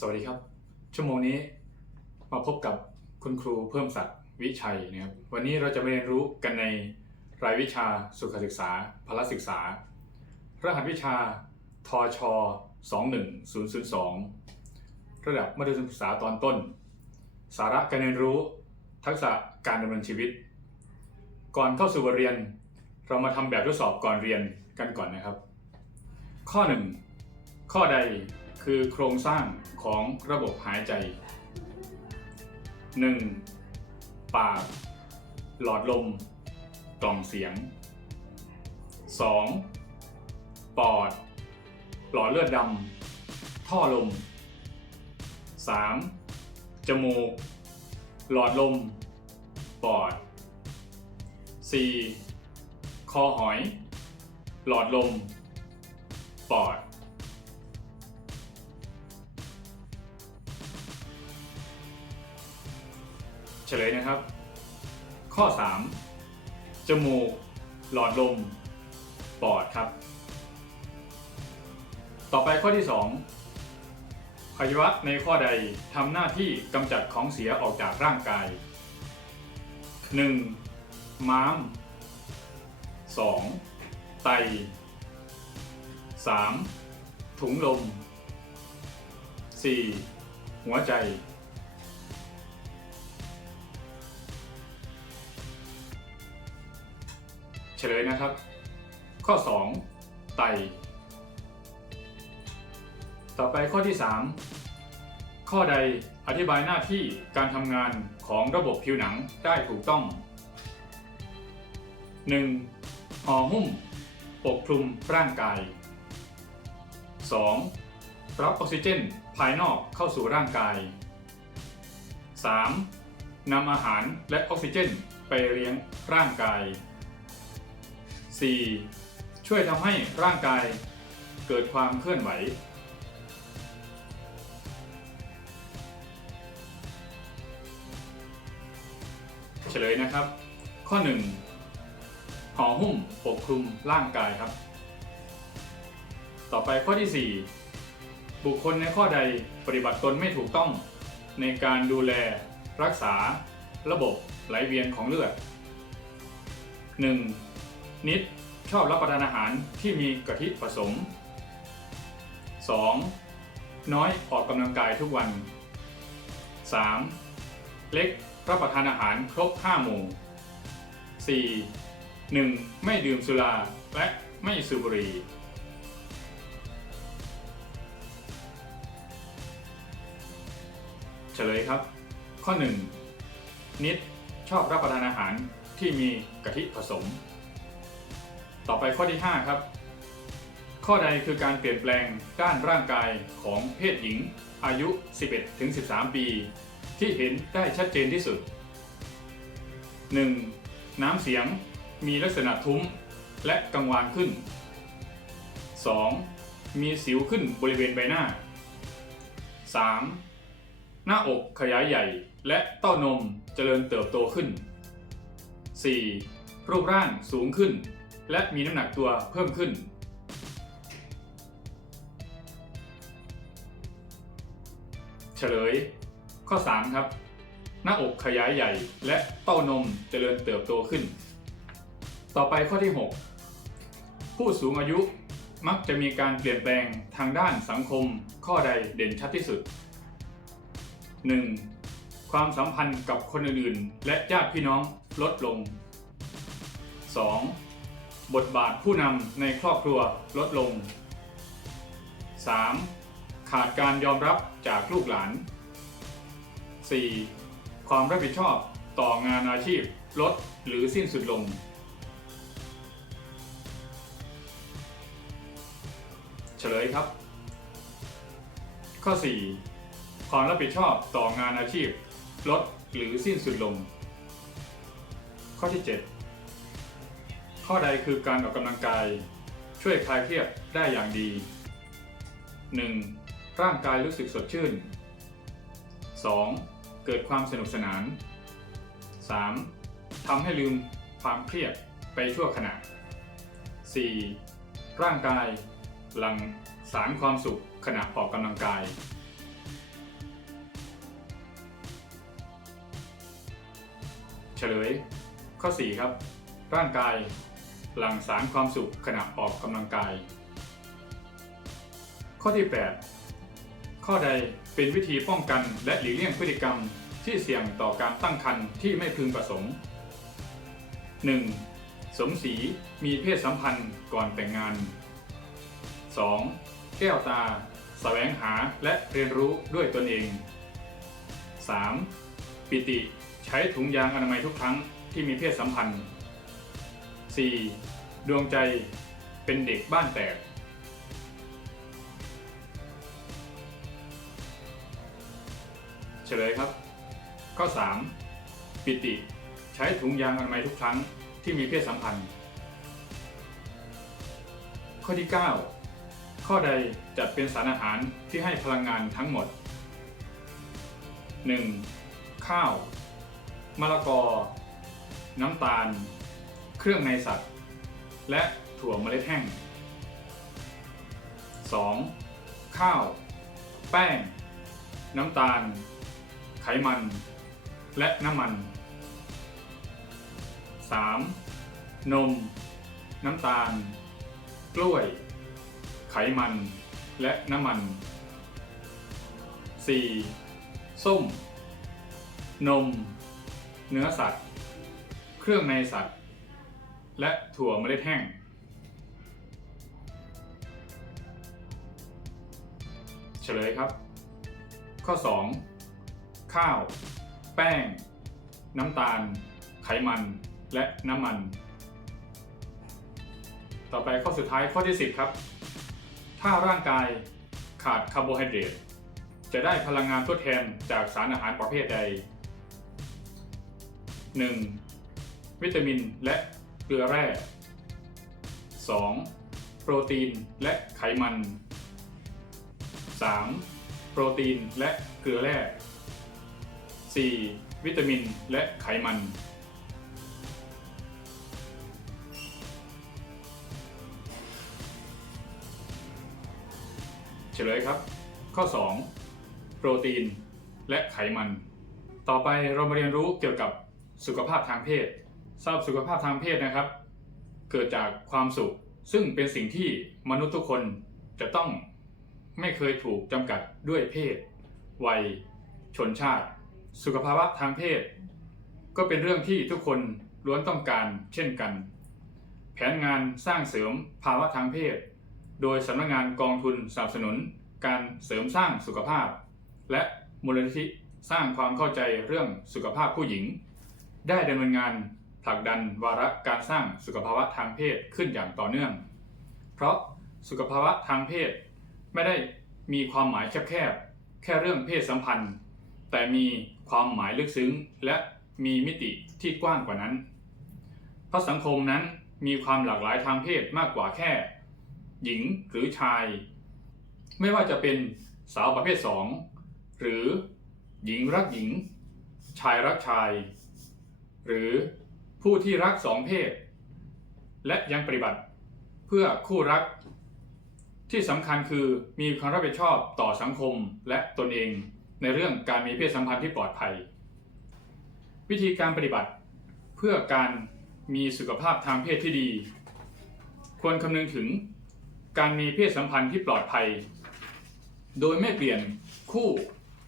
สวัสดีครับ ชั่วโมงนี้มาพบกับคุณครูเพิ่มศักดิ์วิชัยนะครับวันนี้เราจะมาเรียนรู้กันในรายวิชาสุขศึกษาพละศึกษา รหัสวิชาทช 21002 ระดับมัธยมศึกษาตอนต้น สาระการเรียนรู้ ทักษะการดำเนินชีวิต ก่อนเข้าสู่บทเรียน เรามาทำแบบทดสอบก่อนเรียนกันก่อนนะครับ ข้อ 1 ข้อใด คือโครงสร้างของระบบหายใจ 1. ปาก หลอดลม กล่องเสียง 2. ปอด หลอดเลือดดำ ท่อลม 3. จมูก หลอดลม ปอด 4. คอหอย หลอดลม ปอด เฉลยนะครับ ข้อ 3 จมูก หลอดลม ปอดครับ ต่อไปข้อที่ 2อวัยวะในข้อใดทำหน้าที่กำจัดของเสียออกจากร่างกาย 1. ม้าม 2. ไต 3. ถุงลม 4. หัวใจ ลยนะครับ ข้อ 2 ไต ต่อไปข้อที่ 3 ข้อใดอธิบายหน้าที่การทำงานของระบบผิวหนังได้ถูกต้อง 1. ห่อหุ้ม ปกคลุมร่างกาย 2. รับออกซิเจนภายนอกเข้าสู่ร่างกาย 3. นำอาหารและออกซิเจนไปเลี้ยงร่างกาย 4. ช่วยทำให้ร่างกายเกิดความเคลื่อนไหว เฉลยนะครับ ข้อ 1 ห่อหุ้มปกคลุมร่างกายครับ ต่อไปข้อที่ 4 บุคคลในข้อใดปฏิบัติตนไม่ถูกต้องในการดูแลรักษาระบบไหลเวียนของเลือด 1. นิดชอบรับประทานอาหารที่มีกะทิผสม 2. น้อยออกกำลังกายทุกวัน 3. เล็กรับประทานอาหารครบ5หมู่ 4. 1. ไม่ดื่มสุราและไม่สูบบุหรี่เฉลยครับ ข้อ 1. นิดชอบรับประทานอาหารที่มีกะทิผสม ต่อไปข้อที่ 5 ครับ ข้อใดคือการเปลี่ยนแปลงด้านร่างกายของเพศหญิง อายุ 11-13 ปี ที่เห็นได้ชัดเจนที่สุด 1. น้ำเสียงมีลักษณะทุ้มและกังวานขึ้น 2. มีสิวขึ้นบริเวณใบหน้า 3. หน้าอกขยายใหญ่และเต้านมเจริญเติบโตขึ้น 4. รูปร่างสูงขึ้น และมีน้ำหนักตัวเพิ่มขึ้น เฉลย ข้อ 3 ครับ หน้าอกขยายใหญ่และเต้านมเจริญเติบโตขึ้น ต่อไปข้อที่ 6 ผู้สูงอายุมักจะมีการเปลี่ยนแปลงทางด้านสังคมข้อใดเด่นชัดที่สุด 1. ความสัมพันธ์กับคนอื่นๆ และญาติพี่น้องลดลง 2. บทบาทผู้นำในครอบครัวลดลง 3. ขาดการยอมรับจากลูกหลาน 4. ความรับผิดชอบต่องานอาชีพลดหรือสิ้นสุดลง เฉลยครับ ข้อ 4 ความรับผิดชอบต่องานอาชีพลดหรือสิ้นสุดลง ข้อที่ 7 ข้อใดคือการออกกำลังกาย ช่วยคลายเครียดได้อย่างดี 1. ร่างกายรู้สึกสดชื่น 2. เกิดความสนุกสนาน 3. ทำให้ลืมความเครียดไปชั่วขณะ 4. ร่างกายหลังสารความสุขขณะออกกำลังกาย เฉลย ข้อ 4 ครับ ร่างกาย หลั่งสารความสุขขณะออกกำลังกาย ข้อที่ 8 ข้อใดเป็นวิธีป้องกันและหลีกเลี่ยงพฤติกรรมที่เสี่ยงต่อการตั้งครรภ์ที่ไม่พึงประสงค์ 1. สมศรีมีเพศสัมพันธ์ก่อนแต่งงาน 2. แก้วตาแสวงหาและเรียนรู้ด้วยตนเอง 3. ปิติใช้ถุงยางอนามัยทุกครั้งที่มีเพศสัมพันธ์ 4. ดวงใจเป็นเด็กบ้านแตก เฉลยครับ ข้อ 3. ปิติ ใช้ถุงยางอนามัยทุกครั้งที่มีเพศสัมพันธ์ ข้อที่ 9 ข้อใดจัดเป็นสารอาหารที่ให้พลังงานทั้งหมด 1. ข้าว มะละกอ น้ำตาล เครื่องในสัตว์ และถั่วเมล็ดแห้ง 2. ข้าว แป้ง น้ำตาล ไขมัน และน้ำมัน 3. นม น้ำตาล กล้วย ไขมัน และน้ำมัน 4. ส้ม นม เนื้อสัตว์ เครื่องในสัตว์ และถั่วเมล็ดแห้ง เฉลยครับ ข้อ 2 ข้าว แป้ง น้ำตาล ไขมันและน้ำมัน ต่อไปข้อสุดท้ายข้อที่ 10 ครับ ถ้าร่างกายขาดคาร์โบไฮเดรตจะได้พลังงานทดแทนจากสารอาหารประเภทใด 1. วิตามินและ เกลือแร่ 2. โปรตีนและไขมัน 3. โปรตีนและเกลือแร่ 4. วิตามินและไขมัน เฉลยครับ ข้อ 2 โปรตีนและไขมัน ต่อไปเรามาเรียนรู้เกี่ยวกับสุขภาพทางเพศ สำหรับสุขภาพทางเพศนะครับ เกิดจากความสุข ซึ่งเป็นสิ่งที่มนุษย์ทุกคนจะต้องไม่เคยถูกจำกัดด้วยเพศ วัย ชนชาติ สุขภาวะทางเพศ ก็เป็นเรื่องที่ทุกคนล้วนต้องการเช่นกัน แผนงานสร้างเสริมภาวะทางเพศ โดยสำนักงานกองทุนสนับสนุน การเสริมสร้างสุขภาพ และมูลนิธิสร้างความเข้าใจเรื่องสุขภาพผู้หญิง ได้ดำเนินงาน ผลักดันวาระการสร้างสุขภาวะทางเพศขึ้นอย่างต่อเนื่อง เพราะสุขภาวะทางเพศไม่ได้มีความหมายแคบๆ แค่เรื่องเพศสัมพันธ์ แต่มีความหมายลึกซึ้งและมีมิติที่กว้างกว่านั้น เพราะสังคมนั้นมีความหลากหลายทางเพศมากกว่าแค่ หญิงหรือชาย ไม่ว่าจะเป็นสาวประเภท2หรือหญิงรักหญิง ชายรักชาย หรือ ผู้ที่รักสองเพศ และยังปฏิบัติ เพื่อคู่รัก ที่สำคัญคือมีความรับผิดชอบต่อสังคมและตนเองในเรื่องการมีเพศสัมพันธ์ที่ปลอดภัย วิธีการปฏิบัติเพื่อการมีสุขภาพทางเพศที่ดี ควรคำนึงถึงการมีเพศสัมพันธ์ที่ปลอดภัย โดยไม่เปลี่ยนคู่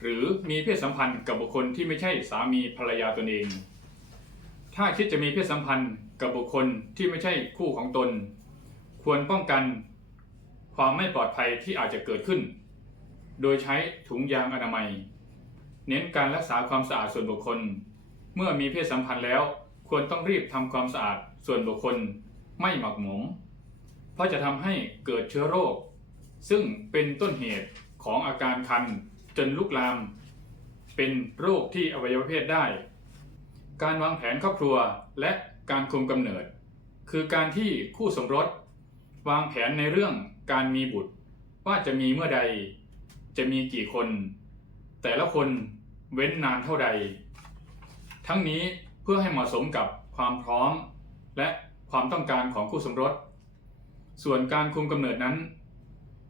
หรือมีเพศสัมพันธ์กับบุคคลที่ไม่ใช่สามีภรรยาตนเอง ถ้าคิดจะมีเพศสัมพันธ์กับบุคคลที่ไม่ใช่คู่ของตน ควรป้องกันความไม่ปลอดภัยที่อาจจะเกิดขึ้น โดยใช้ถุงยางอนามัย เน้นการรักษาความสะอาดส่วนบุคคล เมื่อมีเพศสัมพันธ์แล้ว ควรต้องรีบทำความสะอาดส่วนบุคคลไม่หมักหมม เพราะจะทำให้เกิดเชื้อโรค ซึ่งเป็นต้นเหตุของอาการคันจนลุกลาม เป็นโรคที่อวัยวะเพศได้ การวางแผนครอบครัวและการคุมกำเนิด คือการที่คู่สมรส วางแผนในเรื่องการมีบุตร ว่าจะมีเมื่อใด จะมีกี่คน แต่ละคนเว้นนานเท่าใด ทั้งนี้เพื่อให้เหมาะสมกับความพร้อม และความต้องการของคู่สมรส ส่วนการคุมกำเนิดนั้น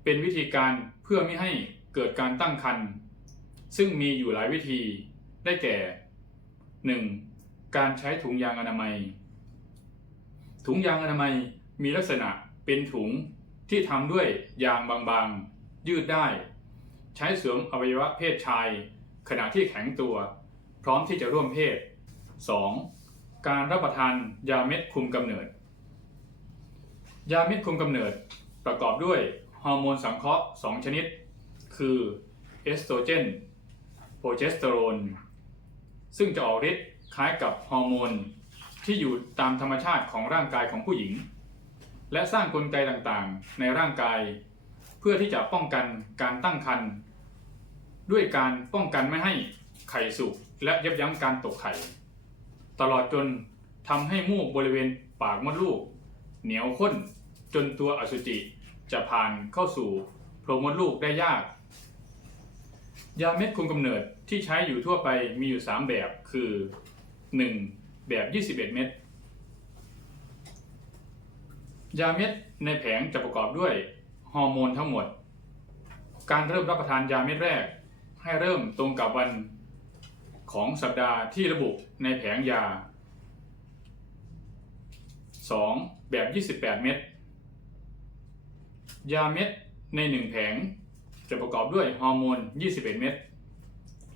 เป็นวิธีการเพื่อไม่ให้เกิดการตั้งครรภ์ซึ่งมีอยู่หลายวิธีได้แก่ 1. การใช้ถุงยางอนามัย ถุงยางอนามัยมีลักษณะเป็นถุงที่ทำด้วยยางบางๆ ยืดได้ ใช้สวมอวัยวะเพศชาย ขณะที่แข็งตัว พร้อมที่จะร่วมเพศ 2. การรับประทานยาเม็ดคุมกำเนิด ยาเม็ดคุมกำเนิดประกอบด้วยฮอร์โมนสังเคราะห์ 2 ชนิด คือเอสโตรเจน โปรเจสเตอโรน ซึ่งจะออกฤทธิ์ คล้ายกับฮอร์โมนที่อยู่ตามธรรมชาติของร่างกายของผู้หญิง และสร้างกลไกต่างๆในร่างกาย เพื่อที่จะป้องกันการตั้งครรภ์ด้วยการป้องกันไม่ให้ไข่สุกและยับยั้งการตกไข่ ตลอดจนทำให้มูกบริเวณปากมดลูก เหนียวข้นจนตัวอสุจิจะผ่านเข้าสู่โพรงมดลูกได้ยาก ยาเม็ดคุมกำเนิดที่ใช้อยู่ทั่วไปมีอยู่ 3 แบบคือ 1. แบบ 21 เม็ด ยาเม็ดในแผงจะประกอบด้วยฮอร์โมนทั้งหมด การเริ่มรับประทานยาเม็ดแรก ให้เริ่มตรงกับวันของสัปดาห์ที่ระบุในแผงยา 2. แบบ 28 เม็ด ยาเม็ดใน 1 แผงจะประกอบด้วยฮอร์โมน 21 เม็ด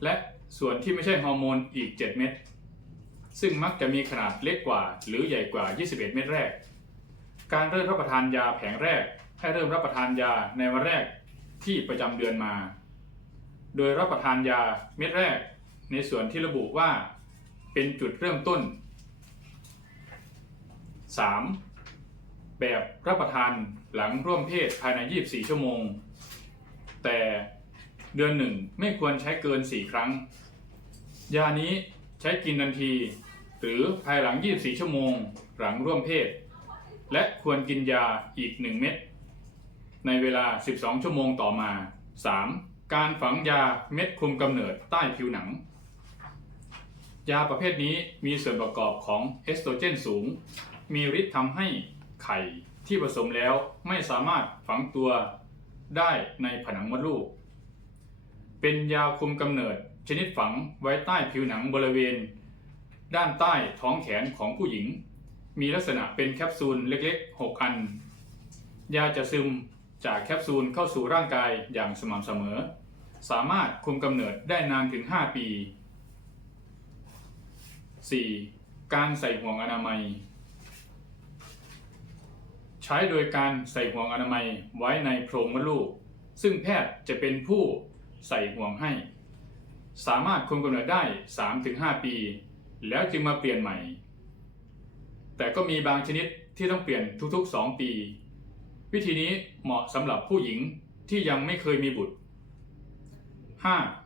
และส่วนที่ไม่ใช่ฮอร์โมนอีก 7 เม็ด ซึ่งมักจะมีขนาดเล็กกว่าหรือใหญ่กว่า 21 เม็ดแรก การเริ่มรับประทานยาแผงแรก ให้เริ่มรับประทานยาในวันแรกที่ประจำเดือนมา โดยรับประทานยาเม็ดแรก ในส่วนที่ระบุว่า เป็นจุดเริ่มต้น 3. แบบรับประทานหลังร่วมเพศภายใน 24 ชั่วโมง แต่เดือนหนึ่งไม่ควรใช้เกิน 4 ครั้ง ยานี้ ใช้กินทันที หรือภายหลัง 24 ชั่วโมง หลังร่วมเพศ และควรกินยาอีก 1 เม็ดในเวลา 12 ชั่วโมงต่อมา 3. การฝังยาเม็ดคุมกำเนิดใต้ผิวหนัง ยาประเภทนี้มีส่วนประกอบของเอสโตรเจนสูง มีฤทธิ์ทำให้ไข่ที่ผสมแล้วไม่สามารถฝังตัวได้ในผนังมดลูก เป็นยาคุมกำเนิด ชนิดฝังไว้ใต้ผิวหนังบริเวณ ด้านใต้ท้องแขนของผู้หญิง มีลักษณะเป็นแคปซูลเล็กๆ 6 อัน ยาจะซึมจากแคปซูลเข้าสู่ร่างกายอย่างสม่ำเสมอ สามารถคุมกำเนิดได้นานถึง 5 ปี 4. การใส่ห่วงอนามัย ใช้โดยการใส่ห่วงอนามัยไว้ในโพรงมดลูก ซึ่งแพทย์จะเป็นผู้ใส่ห่วงให้ สามารถคุมกำเนิดได้ 3-5 ปี แล้วจึงมาเปลี่ยนใหม่ แต่ก็มีบางชนิดที่ต้องเปลี่ยนทุกๆ 2 ปี วิธีนี้เหมาะสำหรับผู้หญิงที่ยังไม่เคยมีบุตร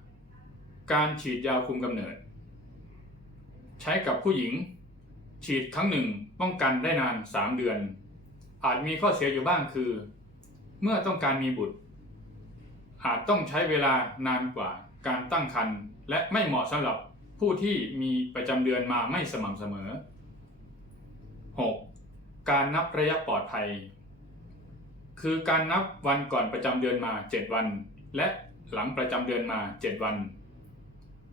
5. การฉีดยาคุมกำเนิด ใช้กับผู้หญิง ฉีดครั้งหนึ่งป้องกันได้นาน 3 เดือน อาจมีข้อเสียอยู่บ้างคือ เมื่อต้องการมีบุตร อาจต้องใช้เวลานานกว่า การตั้งครรภ์และไม่เหมาะสำหรับผู้ที่มีประจำเดือนมาไม่สม่ำเสมอ 6. การนับระยะปลอดภัย คือการนับวันก่อนประจำเดือนมา 7 วัน และหลังประจำเดือนมา 7 วัน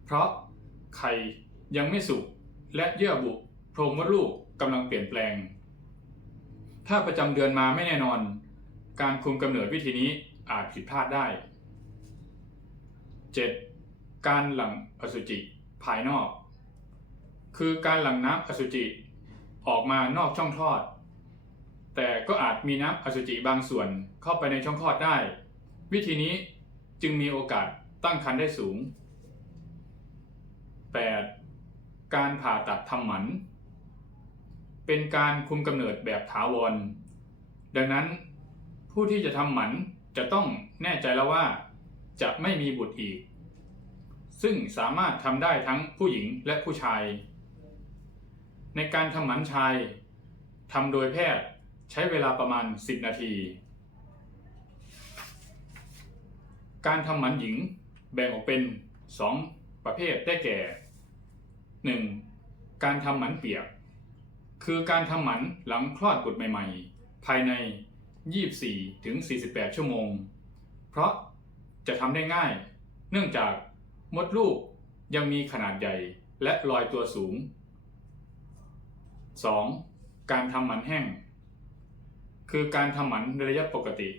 เพราะไข่ยังไม่สุกและเยื่อบุโพรงมดลูกกำลังเปลี่ยนแปลง ถ้าประจำเดือนมาไม่แน่นอน การคุมกำเนิดวิธีนี้อาจผิดพลาดได้ 7. การหลั่งอสุจิภายนอก คือการหลั่งน้ำอสุจิออกมานอกช่องคลอด แต่ก็อาจมีน้ำอสุจิบางส่วนเข้าไปในช่องคลอดได้ วิธีนี้จึงมีโอกาสตั้งครรภ์ได้สูง 8. การผ่าตัดทำหมัน เป็นการคุมกำเนิดแบบถาวร ดังนั้นผู้ที่จะทำหมันจะต้องแน่ใจแล้วว่า จะไม่มีบุตรอีก ซึ่งสามารถทำได้ทั้งผู้หญิงและผู้ชาย ในการทำหมันชายทำโดยแพทย์ใช้เวลาประมาณ 10 นาที การทำหมันหญิงแบ่งออกเป็น 2 ประเภทได้แก่ 1. การทำหมันเปียก คือการทำหมันหลังคลอดบุตรใหม่ ๆ ภายใน 24ถึง48 ชั่วโมง เพราะ จะทำได้ง่าย เนื่องจากมดลูกยังมีขนาดใหญ่และลอยตัวสูง 2. การทำหมันแห้ง คือการทำหมันในระยะปกติ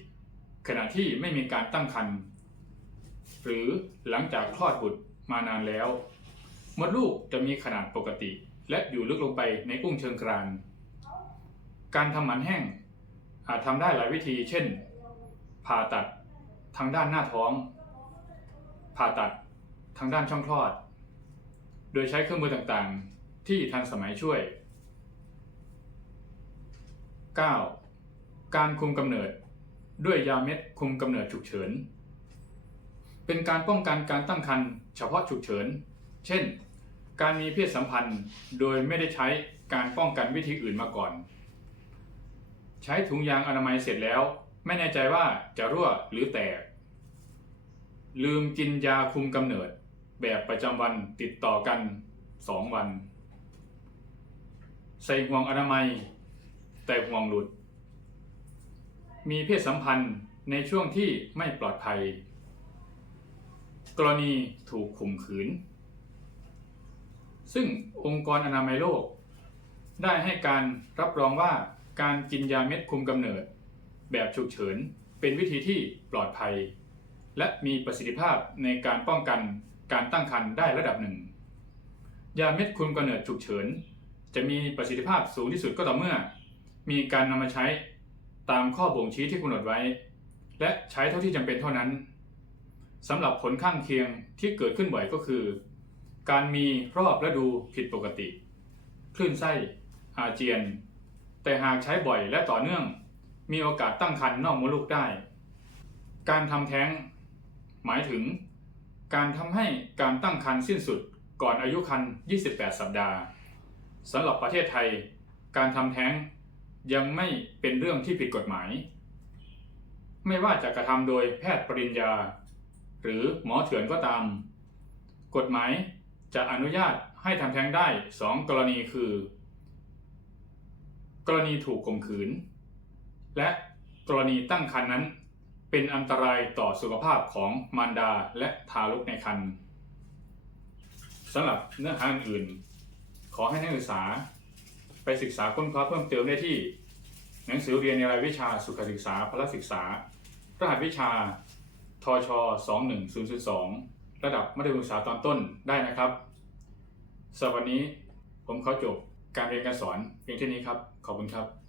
ขณะที่ไม่มีการตั้งครรภ์หรือหลังจากคลอดบุตรมานานแล้ว มดลูกจะมีขนาดปกติ และอยู่ลึกลงไปในอุ้งเชิงกรานการทำหมันแห้ง อาจทำได้หลายวิธี เช่น ผ่าตัด ทางด้านหน้าท้อง ผ่าตัดทางด้านช่องคลอด โดยใช้เครื่องมือต่างๆ ที่ทันสมัยช่วย 9. การคุมกำเนิด ด้วยยาเม็ดคุมกำเนิดฉุกเฉิน เป็นการป้องกันการตั้งครรภ์เฉพาะฉุกเฉิน เช่น การมีเพศสัมพันธ์ โดยไม่ได้ใช้การป้องกันวิธีอื่นมาก่อน ใช้ถุงยางอนามัยเสร็จแล้ว ไม่แน่ใจว่าจะรั่วหรือแตก ลืมกินยาคุมกำเนิด แบบประจำวันติดต่อกัน 2 วัน ใส่ห่วงอนามัย แต่ห่วงหลุด มีเพศสัมพันธ์ในช่วงที่ไม่ปลอดภัย กรณีถูกข่มขืน ซึ่งองค์กรอนามัยโลก ได้ให้การรับรองว่าการกินยาเม็ดคุมกำเนิด แบบฉุกเฉิน เป็นวิธีที่ปลอดภัย และมีประสิทธิภาพในการป้องกันการตั้งครรภ์ได้ระดับหนึ่ง ยาเม็ดคุมกำเนิดฉุกเฉิน จะมีประสิทธิภาพสูงที่สุดก็ต่อเมื่อ มีการนำมาใช้ตามข้อบ่งชี้ที่กำหนดไว้ และใช้เท่าที่จำเป็นเท่านั้นสำหรับผลข้างเคียงที่เกิดขึ้นบ่อยก็คือ การมีรอบฤดูผิดปกติ คลื่นไส้อาเจียน แต่หากใช้บ่อยและต่อเนื่อง มีโอกาสตั้งครรภ์นอกมดลูกได้ การทำแท้ง หมายถึง การทำให้การตั้งครรภ์สิ้นสุดก่อนอายุครรภ์28 สัปดาห์สำหรับประเทศไทย การทำแท้งยังไม่เป็นเรื่องที่ผิดกฎหมาย ไม่ว่าจะกระทำโดยแพทย์ปริญญา หรือหมอเถื่อนก็ตาม กฎหมายจะอนุญาตให้ทำแท้งได้ 2 กรณีคือ กรณีถูกข่มขืน และกรณีตั้งครรภ์นั้น เป็นอันตรายต่อสุขภาพของมารดาและทารกในครรภ์สำหรับเนื้อหาอื่นๆขอให้นักศึกษาไปศึกษาค้นคว้าเพิ่มเติมได้ที่ หนังสือเรียนในรายวิชาสุขศึกษาพละศึกษา รหัสวิชาทช 21002 ระดับมัธยมศึกษาตอนต้นได้นะครับสำหรับวันนี้ผมขอจบการเรียนการสอนเพียงเท่านี้ครับ ขอบคุณครับ